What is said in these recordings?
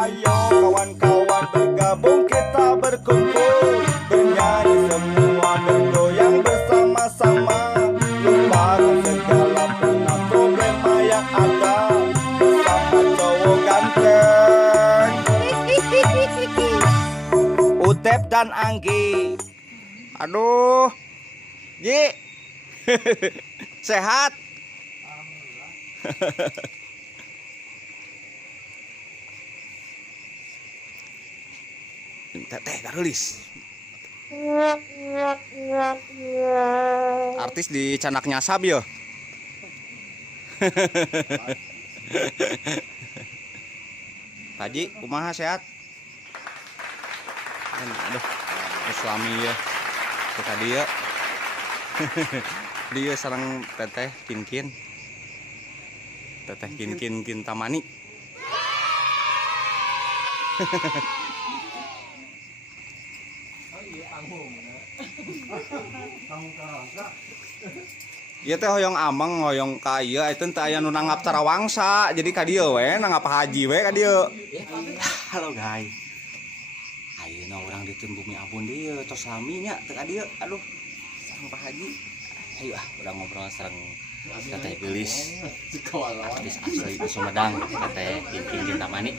Ayo kawan-kawan bergabung kita berkumpul, bernyanyi semua bergoyang bersama-sama, lupakan segala pernah problema yang ada, bersama cowok ganteng Utep dan Anggi. Aduh Ji sehat. Teteh garulis artis di Canak Nyasab yo. Haji kumaha sehat? Aduh Islami ya suka dia. Dia sareng teteh kinkin kintamani. Ieu teh hoyong ameng hoyong ka ieu eta teh aya nu nanggap Tarawangsa jadi ka dieu we nanggap haji we ka dieu. Halo guys. Ayeuna urang di bumi abun dieu tos lami nya teu ka dieu. Aduh sareng Pak Haji. Ayo urang ngobrol sareng Teteh Gelis. Artis asli di Sumedang Teteh Kinkin Tamani.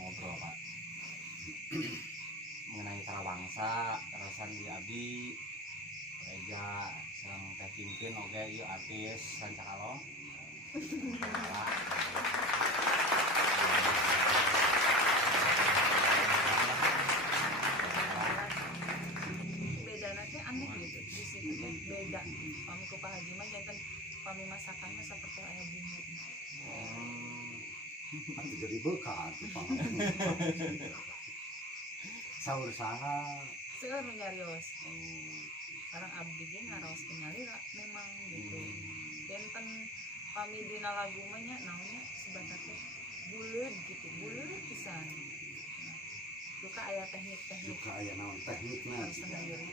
Ngobrol Pak. Mengenai Tarawangsa, terasan di abdi gereja sang Teh Kinkin oge ieu artis Rancakalong. Bedana teh aneh gitu di situ teh beda. Pami ku Pak Haji mah janten pami masakan mah saperti aya bumbu. Atuh jadi bekal tuh Pak. Saur saha? Seueur nu nyarios. Sareng abdi ge ngaraos tingali memang gitu. Janten pami dina lagu mah nya naonnya sebatas teh buleud gitu, buleud pisan. Duka aya teknik-teknik. Juga aya naon teknikna. Sendiri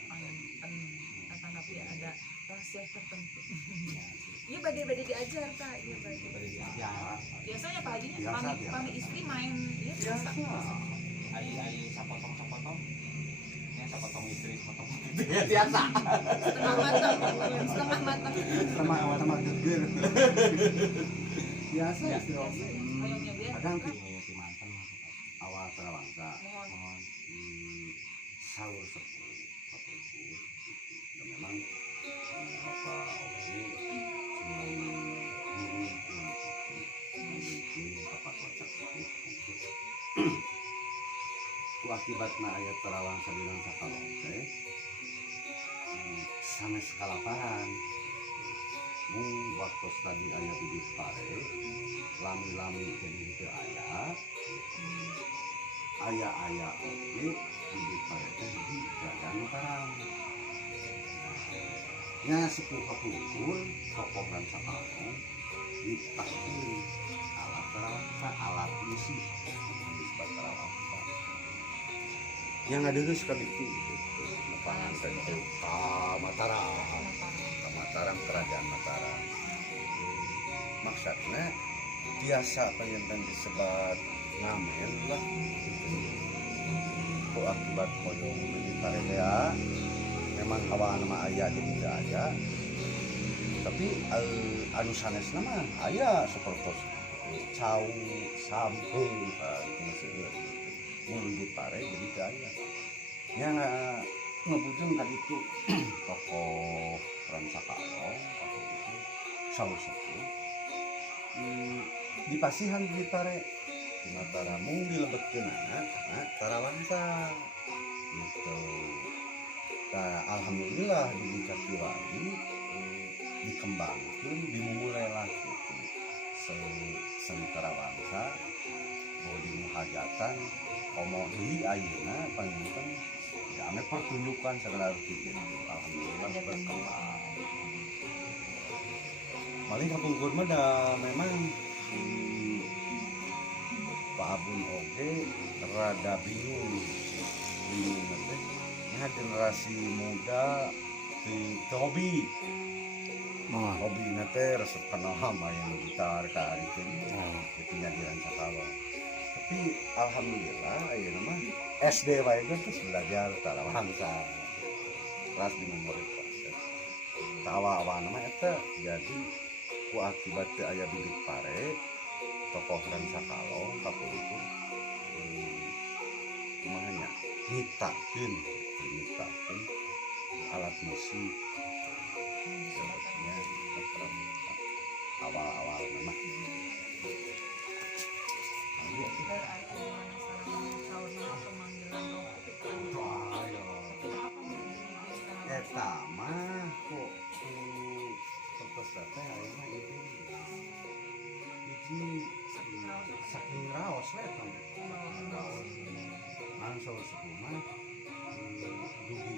tapi ada rahasia tertentu. Iya bade diajar Kak, iya bade diajar. Biasanya Pak Hajinya pami istri main iya biasa. Ai sapotong. Nya sapotong istri sapotong. Biasa. Setengah matang. Sama geger. Biasa Biasa. istri. Hayangnya biar. Kadang Kak. Ini manten awal Tarawangsa. Mohon. Saur sepuh. Dan memang apa oke apa kocak ku akibatna aya Tarawangsa di Rancakalong teh sanes kalaparan mung waktu tadi aya bibit pare lami-lami jadi teu aya oke bibit pare teh di Kerajaan Mataram. Nya sepuh kapungkur tokoh Rancakalong dipakai alat Tarawangsa, alat musik disebut Tarawangsa. Yang ada geus ka ditu nepangan teh ka Mataram, Kerajaan Mataram. Maksudnya biasa apa yang disebut ngamen lah itu akibat koyong militer ya memang hawa nama ayah jadi tidak ada tapi anu sanes nama ayah seperti cau sampung itu maksudnya mulut pare jadi tidak ada yang ngebujung tadi itu tokoh Rancakalong atau itu saus itu di pasihan di pare di Mataram dilebetkeun karena Tarawangsa gitu. Nah, alhamdulillah di Katiwali dikembangkan dimulai lah gitu. Seni Tarawangsa mau di muhajatan komo deui ayeuna panjeukeun ya ame pertunjukan segala rupa gitu. Alhamdulillah berkembang. Paling kapungkur mah da memang Pak Abun oge rada bingung teh nya generasi muda di hobi nate resep kenal main gitar ka ari teh nya di Rancakalong tapi alhamdulillah ayeuna mah SD wae geus belajar tara bangsa kelas di memori proses tawa-awa nama eta jadi ku akibat teu aya bibit pare tokoh dan sakalong kapuluh kumaha nya nyiptakeun alat musik sebetulnya awal-awal nama berarti mana sarang sahur nama pemanggilan roh itu eta mah kok purpose teh ayeuna itu hiji saking raos we eta raos anu saur suku mah dugi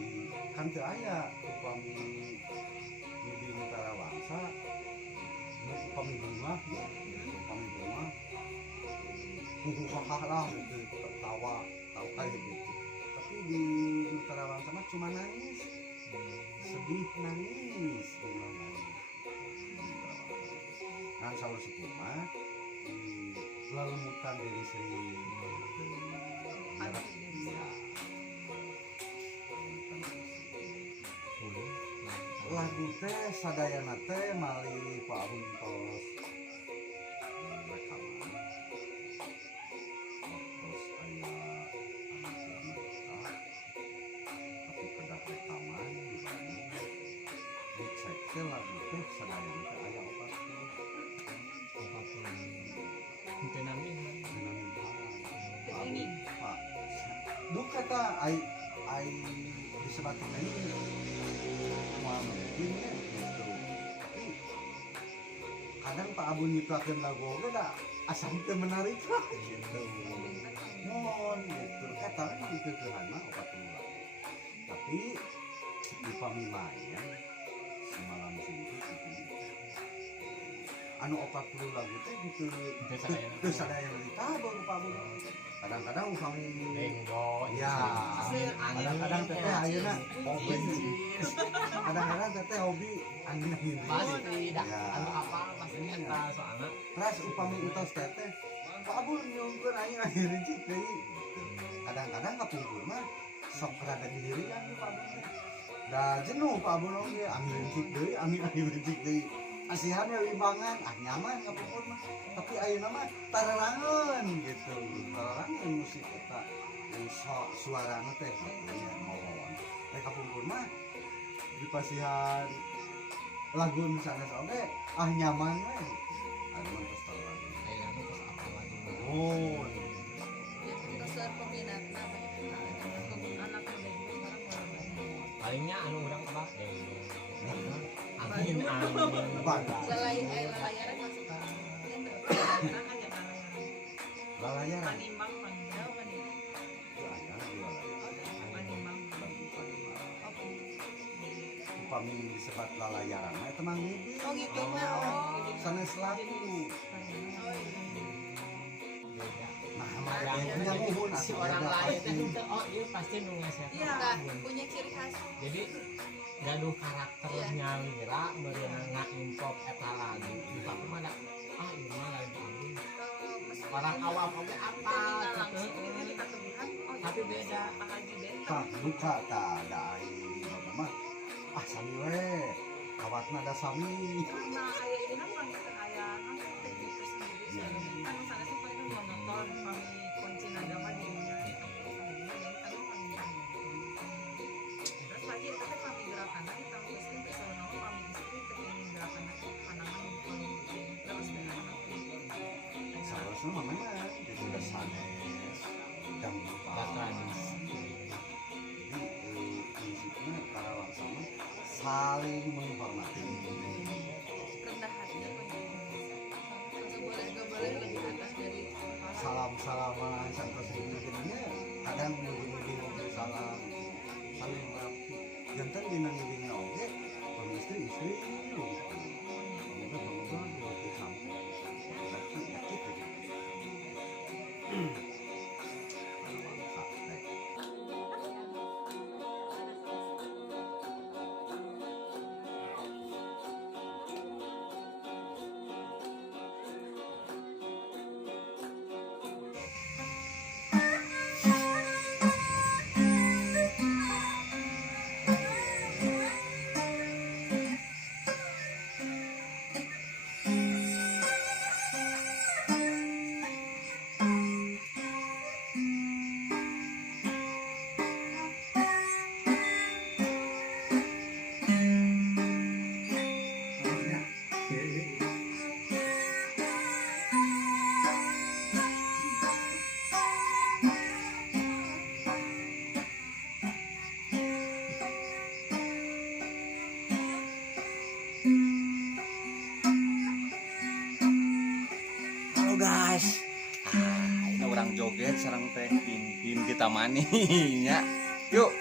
kan teu aya upami di Utara Wangsa upami bunga huhuhaha lah gitu tawa kayak gitu tapi di Utara Wangsa mah cuma nangis sedih nangis kan saur suku mah lelemutan diri sendiri lagu teh sadayana teh mali Pak Buntos rekaman terus aya anak tapi kedah rekaman dicek teh lagu teh sadayana teh aya 40 Itu namanya ini Pak bukan ta ai disebatin ini mau mungkin ya gitu tapi kadang Pak Abu nyiptakeun lagu oge da asam teu menarik lah gitu mohon gitu eta mah dikeukeuhan mah 40 tapi di pamimayan semalam sini anu 40 lagu teh gitu teu sadaya ditabung Pak Abu kadang-kadang upami ya kadang-kadang teteh ayeuna hobi kadang-kadang teteh hobi angin-angin pasti dah ya. anu apa maksudnya eta soalna terus upami utos teteh Pak Abu nyungkeun aing angin ricik deui gitu. Kadang-kadang kapungkur mah sok rada dihirian Pak Abu da jenuh Pak Abu oge angin ricik deui angin ricik deui asihan ya wimbangan nyaman kapungkur mah tapi ayeuna mah tararangan gitu tararangan musik eta suarana teh ya ngomong rek kapungkur mah di pasihan lagu misalnya oge nyaman we anu mah terus tararangan ayeuna tuh terus apa lagi oh besar peminatnya anak muda juga sekarang mulai banyak palingnya anu urang apa angin bagus lalayaran masuk sekarang aja lalayaran Panimbang Panimbang upami disebat lalayaran mah eta mah ngibing oh gitu mah sanes lagu nah mah punya muhun si orang lain itu oh iya pasti nu ngeset punya ciri khas jadi gaduh karakternya lira beurang ngaimpop eta lagu tapi mah da ieu mah lain album orang awam oge apa tapi beda Pak Haji Benteng tak buka tak ada air bapak mah sami we kawatna da sami nah ayah ini kan ayah teknik tersendiri kan sana supaya kan monoton kami kunci nada mah dirinya terus lagi itu teh kami gerakan di tahun istri kesel nama kami istri pengen gerakan panangan terus dengan anak seharusnya mamanya jadi udah sanes dan tradisi jadi prinsipnya Karawang sama saling menghormati rendah hati nggak boleh lebih atas dari salam-salaman santos gini-gininya kadang begini mobil salam saling merapi jantan dina ngibingna oge pami istri pemuda di samping berarti ya gitu sarang joget sarang teh pin kita maninya yuk.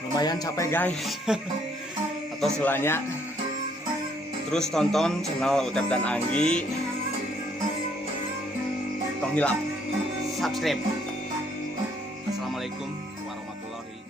Lumayan capek guys. Atau selanya terus tonton channel Utep dan Anggi. Tong hilap subscribe. Assalamualaikum warahmatullahi